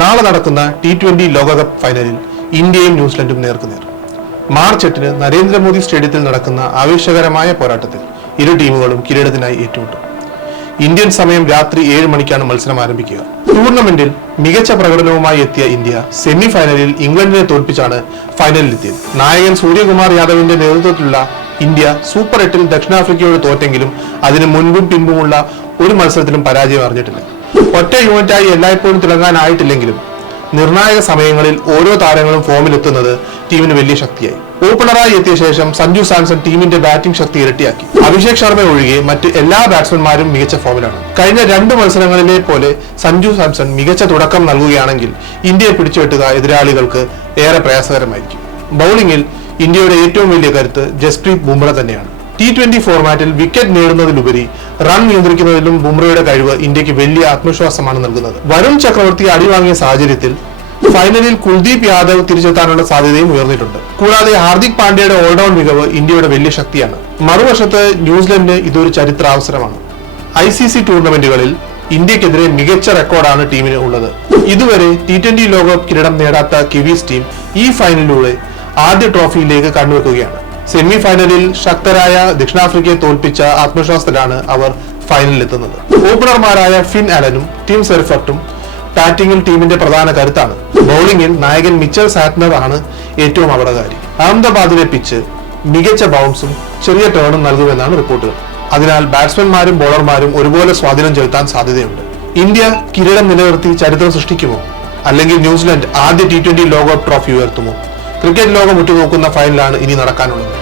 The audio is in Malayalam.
നാളെ നടക്കുന്ന T20 ലോകകപ്പ് ഫൈനലിൽ ഇന്ത്യയും ന്യൂസിലൻഡും നേർക്കുനേർ. മാർച്ച് 8-ന് നരേന്ദ്രമോദി സ്റ്റേഡിയത്തിൽ നടക്കുന്ന ആവേശകരമായ പോരാട്ടത്തിൽ ഇരു ടീമുകളും കിരീടത്തിനായി ഏറ്റുമുട്ടും. ഇന്ത്യൻ സമയം രാത്രി 7 മണിക്കാണ് മത്സരം ആരംഭിക്കുക. ടൂർണമെന്റിൽ മികച്ച പ്രകടനവുമായി എത്തിയ ഇന്ത്യ സെമി ഫൈനലിൽ ഇംഗ്ലണ്ടിനെ തോൽപ്പിച്ചാണ് ഫൈനലിലെത്തിയത്. നായകൻ സൂര്യകുമാർ യാദവിന്റെ നേതൃത്വത്തിലുള്ള ഇന്ത്യ സൂപ്പർ 8-ൽ ദക്ഷിണാഫ്രിക്കയോട് തോറ്റെങ്കിലും അതിന് മുൻപും പിൻപുമുള്ള ഒരു മത്സരത്തിലും പരാജയം അറിഞ്ഞിട്ടില്ല. ഒറ്റ യൂണിറ്റായി എല്ലായ്പ്പോഴും തിളങ്ങാനായിട്ടില്ലെങ്കിലും നിർണായക സമയങ്ങളിൽ ഓരോ താരങ്ങളും ഫോമിലെത്തുന്നത് ടീമിന് വലിയ ശക്തിയായി. ഓപ്പണറായി എത്തിയ ശേഷം സഞ്ജു സാംസൺ ടീമിന്റെ ബാറ്റിംഗ് ശക്തി ഇരട്ടിയാക്കി. അഭിഷേക് ശർമ്മ ഒഴികെ മറ്റ് എല്ലാ ബാറ്റ്സ്മാൻമാരും മികച്ച ഫോമിലാണ്. കഴിഞ്ഞ 2 മത്സരങ്ങളിലെ പോലെ സഞ്ജു സാംസൺ മികച്ച തുടക്കം നൽകുകയാണെങ്കിൽ ഇന്ത്യയെ പിടിച്ചുകെട്ടുക എതിരാളികൾക്ക് ഏറെ പ്രയാസകരമായിരിക്കും. ബൌളിംഗിൽ ഇന്ത്യയുടെ ഏറ്റവും വലിയ കരുത്ത് ജസ്പ്രീത് ബുംറ തന്നെയാണ്. T20 ഫോർമാറ്റിൽ വിക്കറ്റ് നേടുന്നതിലുപരി റൺ നിയന്ത്രിക്കുന്നതിലും ബുംറയുടെ കഴിവ് ഇന്ത്യക്ക് വലിയ ആത്മവിശ്വാസമാണ് നൽകുന്നത്. വരുൺ ചക്രവർത്തി അടിവാങ്ങിയ സാഹചര്യത്തിൽ ഫൈനലിൽ കുൽദീപ് യാദവ് തിരിച്ചെത്താനുള്ള സാധ്യതയും ഉയർന്നിട്ടുണ്ട്. കൂടാതെ ഹാർദിക് പാണ്ഡ്യയുടെ ഓൾറൗണ്ട് മികവ് ഇന്ത്യയുടെ വലിയ ശക്തിയാണ്. മറുവശത്ത് ന്യൂസിലൻഡ് ഇതൊരു ചരിത്രാവസരമാണ്. ICC ടൂർണമെന്റുകളിൽ ഇന്ത്യക്കെതിരെ മികച്ച റെക്കോർഡാണ് ടീമിന് ഉള്ളത്. ഇതുവരെ T20 ലോകകപ്പ് കിരീടം നേടാത്ത കിവീസ് ടീം ഈ ഫൈനലിലൂടെ ആദ്യ ട്രോഫിയിലേക്ക് കണ്ണുവെക്കുകയാണ്. സെമി ഫൈനലിൽ ശക്തരായ ദക്ഷിണാഫ്രിക്കയെ തോൽപ്പിച്ച ആത്മവിശ്വാസത്തിലാണ് അവർ ഫൈനലിലെത്തുന്നത്. ഓപ്പണർമാരായ ഫിൻ അലനും ടിം സെർഫർട്ടും ബാറ്റിംഗിൽ ടീമിന്റെ പ്രധാന കരുത്താണ്. ബൌളിംഗിൽ നായകൻ മിച്ചൽ സാറ്റ്നർ ആണ് ഏറ്റവും അപകടകാരി. അഹമ്മദാബാദിലെ പിച്ച് മികച്ച ബൗൺസും ചെറിയ ടേണും നൽകുമെന്നാണ് റിപ്പോർട്ടുകൾ. അതിനാൽ ബാറ്റ്സ്മാൻമാരും ബോളർമാരും ഒരുപോലെ സ്വാധീനം ചെലുത്താൻ സാധ്യതയുണ്ട്. ഇന്ത്യ കിരീടം നിലനിർത്തി ചരിത്രം സൃഷ്ടിക്കുമോ, അല്ലെങ്കിൽ ന്യൂസിലൻഡ് ആദ്യ T20 ലോകകപ്പ് ട്രോഫി ഉയർത്തുമോ? ക്രിക്കറ്റ് ലോകം ഉറ്റുനോക്കുന്ന ഫൈനലാണ് ഇനി നടക്കാനുള്ളത്.